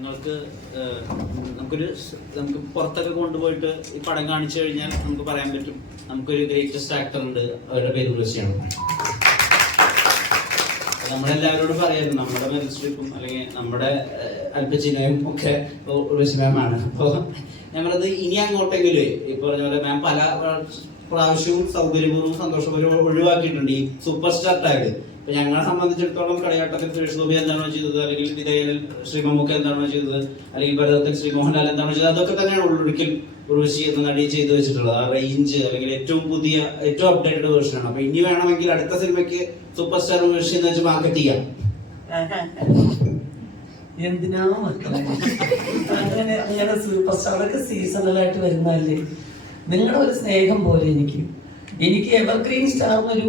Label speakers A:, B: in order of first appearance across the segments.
A: ഞങ്ങൾക്ക് നമുക്കൊരു നമുക്ക് പുറത്തൊക്കെ കൊണ്ടുപോയിട്ട് ഈ പടം കാണിച്ചു കഴിഞ്ഞാൽ നമുക്ക് പറയാൻ പറ്റും. നമുക്കൊരു ഗ്രേറ്റസ്റ്റ് ആക്ടർ ഉണ്ട് അവരുടെ പേര് ഉർവശിയാണ് നമ്മളെല്ലാവരോടും പറയായിരുന്നു നമ്മുടെ മെറിൽ അല്ലെങ്കിൽ നമ്മുടെ അൽപ്പച്ചിനയും ഒക്കെ ഉർവശി മാമാണ് അപ്പോൾ ഞങ്ങളത് ഇനി അങ്ങോട്ടെങ്കിലും ഈ പറഞ്ഞ പോലെ മാം പല പ്രാവശ്യവും സൗകര്യപൂർവം സന്തോഷപൂർവം ഒഴിവാക്കിയിട്ടുണ്ട്. ഈ സൂപ്പർ സ്റ്റാർ ടാഗ് ഇപ്പൊ ഞങ്ങളെ സംബന്ധിച്ചിടത്തോളം കളിയാട്ടത്തിൽ സുരേഷ് ഗോപി എന്താണോ ചെയ്തത് അല്ലെങ്കിൽ തിരയിൽ ശ്രീ മമ്മൂക്ക എന്താണോ ചെയ്തത് അല്ലെങ്കിൽ ഭരതത്തിൽ ശ്രീ മോഹൻലാൽ എന്താണോ ചെയ്തത് അതൊക്കെ തന്നെയാണ് ഉള്ളൊടുക്കിൽ ഉർവശി എന്ന നടി ചെയ്തു വെച്ചിട്ടുള്ളത്. ആ റേഞ്ച് അല്ലെങ്കിൽ ഏറ്റവും പുതിയ ഏറ്റവും അപ്ഡേറ്റഡ് വേർഷനാണ് അപ്പൊ ഇനി വേണമെങ്കിൽ അടുത്ത സിനിമയ്ക്ക് സൂപ്പർ സ്റ്റാർ ഉർവശി എന്ന് വെച്ച് മാർക്കറ്റ് ചെയ്യാം.
B: എന്തിനാ മക്കളെ? അങ്ങനെ സൂപ്പർ സ്റ്റാറൊക്കെ സീസണലായിട്ട് വരുന്നല്ലേ നിങ്ങളുടെ ഒരു സ്നേഹം പോലെ എനിക്ക്. എനിക്ക് എവർഗ്രീൻ സ്റ്റാർ എന്നൊരു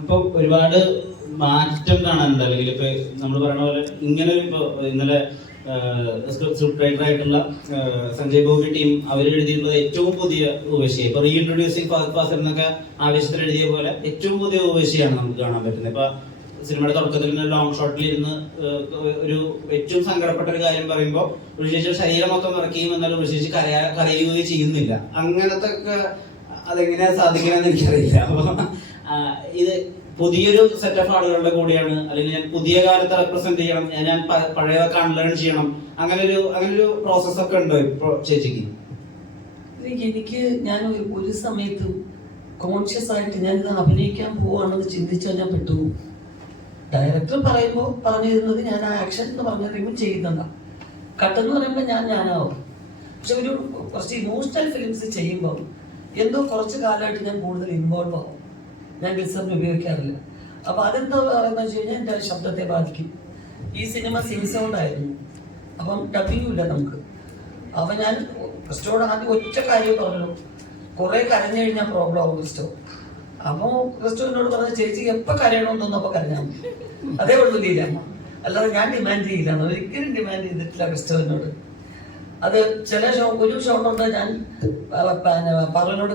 A: ഇപ്പൊ ഒരുപാട് മാറ്റം കാണാനുണ്ട് അല്ലെങ്കിൽ ഇപ്പൊ നമ്മൾ പറയുന്ന പോലെ ഇങ്ങനെ ഇപ്പൊ ഇന്നലെ സ്ക്രിപ്റ്റ് സഞ്ജയ് ബോബി ടീം അവർ എഴുതിയിട്ടുള്ളത് ഏറ്റവും പുതിയ ഉപശി ഇപ്പൊ റീഇൻട്രൊഡ്യൂസിങ് ഫാസ്റ്റ് പാസർ എന്നൊക്കെ ആവേശത്തിൽ എഴുതിയ പോലെ ഏറ്റവും പുതിയ ഉപശിയാണ് നമുക്ക് കാണാൻ പറ്റുന്നത്. ഇപ്പൊ സിനിമയുടെ തുടക്കത്തിൽ നിന്ന് ലോങ് ഷോട്ടിൽ ഇരുന്ന് ഒരു ഏറ്റവും സങ്കടപ്പെട്ട ഒരു കാര്യം പറയുമ്പോൾ ഋഷിച്ച് ശരീരം മൊത്തം നിറയ്ക്കുകയും എന്നാൽ ഋഷിച്ച് കരയാ കരയുകയും ചെയ്യുന്നില്ല. അങ്ങനത്തെ ഒക്കെ അതെങ്ങനെയാ സാധിക്കണമെന്ന് എനിക്കറിയില്ല. അപ്പൊ ഇത് പുതിയൊരു സെറ്റ് ഓഫ് ആളുകളുടെ കൂടെയാണ്. അല്ലെങ്കിൽ ഞാൻ പുതിയ കാലത്തെ റെപ്രസെന്റ് ചെയ്യണം. ഞാൻ- പഴയതൊക്കെ അൺലേൺ ചെയ്യണം. അങ്ങനെ ഒരു അങ്ങനെ ഒരു പ്രോസസ് ഒക്കെ ഉണ്ടോ ചേച്ചിക്ക്.
B: എനിക്ക് ഞാൻ ഒരു സമയത്ത് കോൺഷ്യസ് ആയിട്ട് ഞാൻ ഇത് അഭിനയിക്കാൻ പോവാണെന്ന് ചിന്തിച്ചാൽ ഞാൻ പെട്ടു. ഡയറക്ടർ പറയുമ്പോൾ പറഞ്ഞിരുന്നത് ഞാൻ ആ ആക്ഷൻ എന്ന് പറഞ്ഞു കഴിയുമ്പോൾ ചെയ്യുന്നതാണ് കട്ടെന്ന് പറയുമ്പോൾ ഞാൻ ഞാനാവും. പക്ഷെ ഒരു കുറച്ച് ഇമോഷണൽ ഫിലിംസ് ചെയ്യുമ്പോൾ എന്തോ കുറച്ച് കാലമായിട്ട് ഞാൻ കൂടുതൽ ഇൻവോൾവ് ആവും. ഞാൻ ഗ്ലിസറിന് ഉപയോഗിക്കാറില്ല. അപ്പൊ അതെന്താ പറയുന്നത് വെച്ച് കഴിഞ്ഞാൽ എന്റെ ശബ്ദത്തെ ബാധിക്കും. ഈ സിനിമ സിംസൗണ്ട് ആയിരുന്നു. അപ്പം ഡബിങ് ഇല്ല നമുക്ക്. അപ്പൊ ഞാൻ ക്രിസ്റ്റോട് ആദ്യം ഒറ്റ കാര്യം പറഞ്ഞു. കുറെ കരഞ്ഞു കഴിഞ്ഞാൽ പ്രോബ്ലം ആവും ക്രിസ്റ്റോ. അപ്പൊ ക്രിസ്റ്റോ എന്നോട് പറഞ്ഞു ചേച്ചി എപ്പോ കരയണമെന്ന് തോന്നപ്പോ കരഞ്ഞാൽ അതേ ഉള്ളൂ ലീല. അല്ലാതെ ഞാൻ ഡിമാൻഡ് ചെയ്യില്ല. ഒരിക്കലും ഡിമാൻഡ് ചെയ്തിട്ടില്ല ക്രിസ്റ്റോ എന്നോട്. അത് ചില ഷോ ഒരു ഷോട്ടുണ്ട് ഞാൻ പകലിനോട്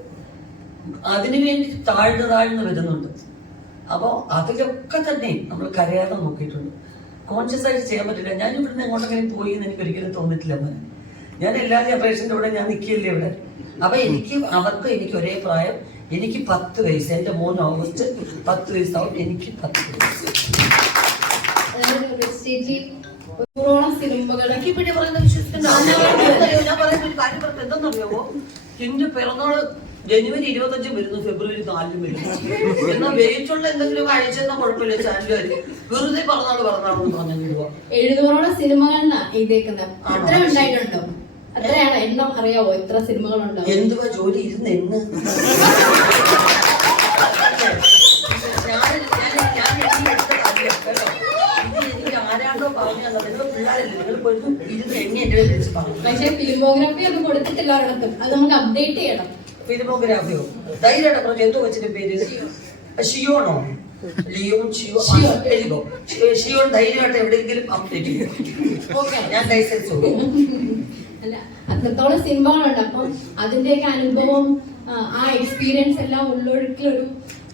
B: അതിനുവേണ്ടി താഴ്ന്നു താഴ്ന്നു വരുന്നുണ്ട്. അപ്പോൾ അതിലൊക്കെ തന്നെ നമ്മൾ കരയാതെ നോക്കിയിട്ടുണ്ട്. കോൺഷ്യസ് ആയിട്ട് ചെയ്യാൻ പറ്റില്ല. ഞാൻ ഇവിടുന്ന് എങ്ങോട്ടെങ്കിലും പോയി എന്ന് എനിക്ക് ഒരിക്കലും തോന്നിയിട്ടില്ല മോനെ. ഞാൻ എല്ലാ ജനറേഷന്റെ കൂടെ ഞാൻ നിൽക്കില്ലേ ഇവിടെ? അപ്പൊ എനിക്ക് അവർക്ക് എനിക്ക് ഒരേ പ്രായം. എനിക്ക് പത്ത് വയസ്സ്. എന്റെ മൂന്ന് ഓഗസ്റ്റ് പത്ത് വയസ്സാവും. എനിക്ക് പത്ത് വയസ്സ്. ഞാൻ പറയുന്ന എന്റെ പിറന്നാൾ ജനുവരി ഇരുപത്തഞ്ച് വരുന്നു ഫെബ്രുവരി നാലിന് വരുന്നു. എന്നാൽ വെയിറ്റുള്ള എന്തെങ്കിലും കഴിച്ചെന്നാൽ കുഴപ്പമില്ല ചാനലുകാർ വെറുതെ പറഞ്ഞാൽ പറഞ്ഞാണെന്ന് പറഞ്ഞു പോവാ
C: എഴുന്നൂറോളം സിനിമകളാണ് എഴുതിയേക്കുന്നത്
B: ആണോ?
C: അത്ര ഉണ്ടായിട്ടുണ്ടോ? അത്രയാണ് എണ്ണം അറിയാവോ? എത്ര സിനിമകളുണ്ടോ?
B: എന്തുവാ ജോലി ഇരുന്ന് എന്ന്?
C: പക്ഷെ ഫിലിമോഗ്രാഫി ഒന്നും കൊടുത്തിട്ടില്ല ഒരിടത്തും അത് നമുക്ക് അപ്ഡേറ്റ് ചെയ്യണം.
B: ഫിലിമോഗ്രാഫിയോ ധൈര്യമായിട്ട് പറഞ്ഞു എന്തോ വെച്ചിട്ട് പേര് ഷിയോണോ ലിയോൺ ഷിയോ ഷി- ഷിയോൺ ധൈര്യമായിട്ട് എവിടെയെങ്കിലും അപ്ഡേറ്റ് ചെയ്യും ഓക്കെ ഞാൻ ലൈസൻസ്
C: അല്ല അത്രത്തോളം സിനിമകളുണ്ട് അപ്പം അതിന്റെയൊക്കെ അനുഭവം ആ, എക്സ്പീരിയൻസ് എല്ലാം ഉള്ളൊഴുക്കിലൊരു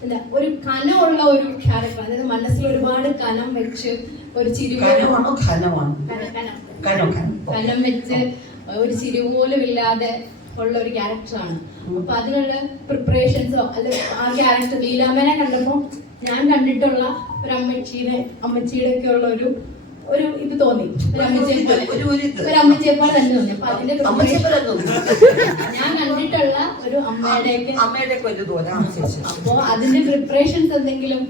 C: എന്താ ഒരു കനമുള്ള ഒരു ക്യാരക്ടർ അതായത് മനസ്സിൽ ഒരുപാട് കനം വെച്ച് ഒരു ചിരി കനം വെച്ച് ഒരു ചിരി പോലും ഇല്ലാതെ ഉള്ള ഒരു ക്യാരക്ടറാണ്. അപ്പൊ അതിനുള്ള പ്രിപ്പറേഷൻസോ അല്ലെ ആ ക്യാരക്ടർ ലീലാമേനെ കണ്ടപ്പോ ഞാൻ കണ്ടിട്ടുള്ള ഒരു അമ്മച്ചിയുടെ അമ്മച്ചിയുടെ ഒക്കെ ഉള്ള ഒരു ഒരു ഇത് തോന്നി. ഒരു അമ്മച്ചിയെ പോലെ.
B: ഒരു
C: അമ്മച്ചിയെ പോലെ തന്നെ തോന്നി. അപ്പൊ അതിന്റെ ഞാൻ കണ്ടിട്ടുള്ള ഒരു
B: അമ്മയുടെ ഒക്കെ.
C: അപ്പോ അതിന്റെ പ്രിപ്പറേഷൻസ് എന്തെങ്കിലും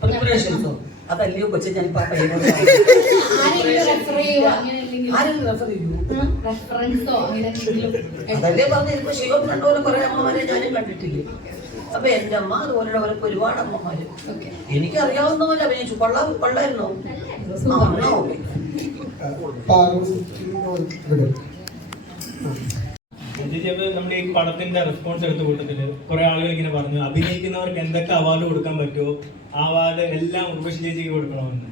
B: പ്രിപ്പറേഷൻസോ അതല്ലയോ കൊച്ചു ഞാൻ
C: ആരെങ്കിലും റെഫർ
B: ചെയ്യൂ.
C: റെഫറൻസോ അങ്ങനെ എന്തെങ്കിലും
B: അതല്ലേ പറഞ്ഞ ഇപ്പൊ ശിവം കണ്ടുപോലെ കുറെ അമ്മമാരെ ഞാനും കണ്ടിട്ടില്ലേ? അപ്പൊ എന്റെ അമ്മ അതുപോലെ അവർക്ക് ഒരുപാട് അമ്മമാര്.
C: ഓക്കെ.
B: എനിക്ക് അറിയാവുന്ന പോലെ അഭിനയിച്ചു കൊള്ളാ. കൊള്ളായിരുന്നോ ആ, ഓക്കേ.
D: നമ്മൾ ഈ പടത്തിന്റെ റെസ്പോൺസ് എടുത്ത കൂട്ടത്തിൽ കുറെ ആളുകൾ ഇങ്ങനെ പറഞ്ഞു അഭിനയിക്കുന്നവർക്ക് എന്തൊക്കെ അവാർഡ് കൊടുക്കാൻ പറ്റുമോ? ആ അവാർഡ് എല്ലാം ഉർവശി ചേച്ചിക്ക് കൊടുക്കണമെന്ന്.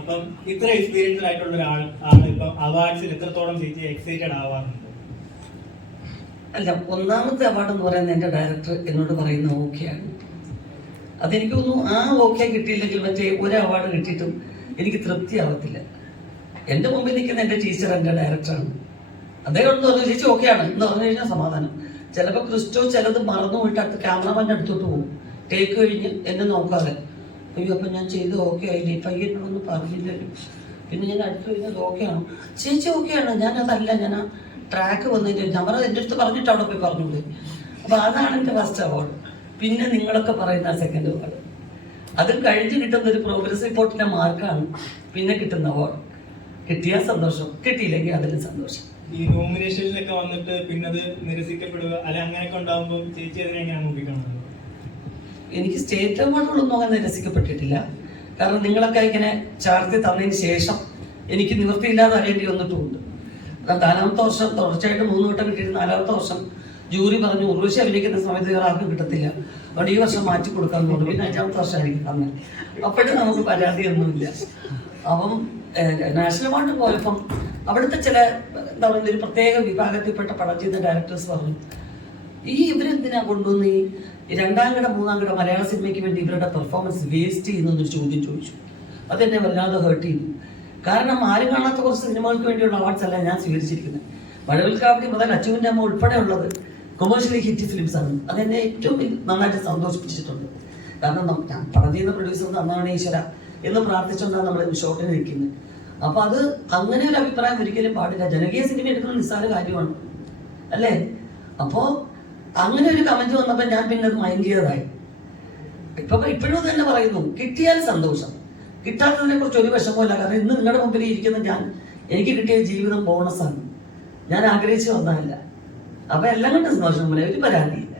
D: അപ്പം ഇത്ര എക്സ്പീരിയൻസ്ഡ് ആയിട്ടുള്ള ഒരാൾ ആണ് ഇപ്പം അവാർഡ്സിൽ എത്രത്തോളം ചേച്ചി എക്സൈറ്റഡ് ആവാറുണ്ട്?
B: അല്ല ഒന്നാമത്തെ അവാർഡ് എന്ന് പറയുന്നത് എന്റെ ഡയറക്ടർ എന്നോട് പറയുന്ന ഓക്കെയാണ് അതെനിക്ക് തോന്നുന്നു ആ ഓക്കെ കിട്ടിയില്ലെങ്കിൽ മറ്റേ ഒരു അവാർഡ് കിട്ടിയിട്ടും എനിക്ക് തൃപ്തിയാവത്തില്ല. എന്റെ മുമ്പിൽ നിൽക്കുന്ന എന്റെ ടീച്ചർ എന്റെ ഡയറക്ടറാണ് അദ്ദേഹം പറഞ്ഞു ചേച്ചി ഓക്കെയാണ് എന്ന് പറഞ്ഞു കഴിഞ്ഞാൽ സമാധാനം. ചിലപ്പോൾ ക്രിസ്റ്റോ ചിലത് മറന്നു പോയിട്ട് അടുത്ത് ക്യാമറമാന്റെ അടുത്തോട്ട് പോകും. ടേക്ക് കഴിഞ്ഞ് എന്നെ നോക്കാതെ. അയ്യോ അപ്പം ഞാൻ ചെയ്ത് ഓക്കെ ആയില്ലേ? ഇപ്പം അയ്യോ പയ്യനോടൊന്നും പറഞ്ഞില്ലല്ലോ. പിന്നെ ഞാൻ അടുത്ത് കഴിഞ്ഞത് ഓക്കെയാണ് ചേച്ചി ഓക്കെയാണ് ഞാൻ അതല്ല ഞാൻ ആ ട്രാക്ക് വന്നിട്ട് ഞാൻ പറഞ്ഞത് എന്റെ അടുത്ത് പറഞ്ഞിട്ട് അവിടെ പോയി പറഞ്ഞു അപ്പം അതാണ് എന്റെ ഫസ്റ്റ് അവാർഡ് പിന്നെ നിങ്ങളൊക്കെ പറയുന്ന സെക്കൻഡ് അവാർഡ് അത് കഴിഞ്ഞ് കിട്ടുന്ന ഒരു പ്രോഗ്രസ് റിപ്പോർട്ടിന്റെ മാർക്കാണ് പിന്നെ കിട്ടുന്ന അവാർഡ് കിട്ടിയാൽ സന്തോഷം. കിട്ടിയില്ലെങ്കിൽ അതിന് സന്തോഷം.
D: ഈ നോമിനേഷനിലൊക്കെ വന്നിട്ട് പിന്നത് നിരസിക്കപ്പെടുക അല്ലെ അങ്ങനെയൊക്കെ ഉണ്ടാകുമ്പോൾ ചേച്ചി അതിനെ എങ്ങനെയാണ് നോക്കിക്കാണുന്നത്?
B: എനിക്ക് സ്റ്റേറ്റ് അവാർഡുകളൊന്നും അങ്ങനെ നിരസിക്കപ്പെട്ടിട്ടില്ല. കാരണം നിങ്ങളൊക്കെ ഇങ്ങനെ ചാർജ് തന്നതിന് ശേഷം എനിക്ക് നിവൃത്തിയില്ലാതെ അറിയേണ്ടി വന്നിട്ടുമുണ്ട് നാലാമത്തെ വർഷം തുടർച്ചയായിട്ട് മൂന്ന് വട്ടം കിട്ടിയിട്ട് നാലാമത്തെ വർഷം ജൂറി പറഞ്ഞു ഉർവശി അഭിനയിക്കുന്ന സമയത്ത് വേറെ ആർക്കും കിട്ടത്തില്ല. അതുകൊണ്ട് ഈ വർഷം മാറ്റി കൊടുക്കാൻ തോന്നുന്നു. പിന്നെ അഞ്ചാമത്തെ വർഷമായിരിക്കും തന്നെ അപ്പോഴും നമുക്ക് പരാതിയൊന്നുമില്ല. അപ്പം നാഷണൽ അവാർഡ് പോയപ്പം അവിടുത്തെ ചില എന്താ പറയുക ഒരു പ്രത്യേക വിഭാഗത്തിൽപ്പെട്ട പടം ചെയ്ത ഡയറക്ടേഴ്സ് പറഞ്ഞു ഈ ഇവരെന്തിനാ കൊണ്ടുവന്ന് ഈ രണ്ടാം കട മൂന്നാം മലയാള സിനിമയ്ക്ക് വേണ്ടി ഇവരുടെ പെർഫോമൻസ് വേസ്റ്റ് ചെയ്യുന്നൊരു ചോദ്യം ചോദിച്ചു. അതെന്നെ വല്ലാതെ ഹേർട്ട് ചെയ്തു. കാരണം ആരും കാണാത്ത കുറച്ച് സിനിമകൾക്ക് വേണ്ടിയുള്ള അവാർഡ്സ് അല്ല ഞാൻ സ്വീകരിച്ചിരിക്കുന്നത്. മഴവിൽ കാവടി മുതൽ അച്ചുവിന്റെ അമ്മ ഉൾപ്പെടെയുള്ളത് കൊമേഴ്ഷ്യലി ഹിറ്റ് ഫിലിംസ് ആണ്. അതെന്നെ ഏറ്റവും നന്നായിട്ട് സന്തോഷിപ്പിച്ചിട്ടുണ്ട്. കാരണം ഞാൻ പടം ചെയ്യുന്ന പ്രൊഡ്യൂസർ നന്നാണ് ഈശ്വര എന്ന് പ്രാർത്ഥിച്ചുകൊണ്ടാണ് നമ്മൾ ഷോട്ടിന് നിൽക്കുന്നത്. അപ്പൊ അത് അങ്ങനെ ഒരു അഭിപ്രായം ഒരിക്കലും പാടില്ല. ജനകീയ സിനിമ എടുക്കുന്ന നിസ്സാര കാര്യമാണ്. അല്ലേ? അപ്പോ അങ്ങനെ ഒരു കമന്റ് വന്നപ്പോ ഞാൻ പിന്നെ അത് മൈൻഡ് ചെയ്തതായി. ഇപ്പൊ ഇപ്പോഴും തന്നെ പറയുന്നു. കിട്ടിയാൽ സന്തോഷം. കിട്ടാത്തതിനെ കുറിച്ച് ഒരു വിഷമമില്ല കാരണം ഇന്ന് നിങ്ങളുടെ മുമ്പിൽ ഇരിക്കുന്ന ഞാൻ എനിക്ക് കിട്ടിയ ജീവിതം ബോണസാണ് ഞാൻ ആഗ്രഹിച്ചു വന്നതല്ല. അപ്പൊ എല്ലാം കൊണ്ട് സന്തോഷം പോലെ ഒരു പരാതിയില്ല.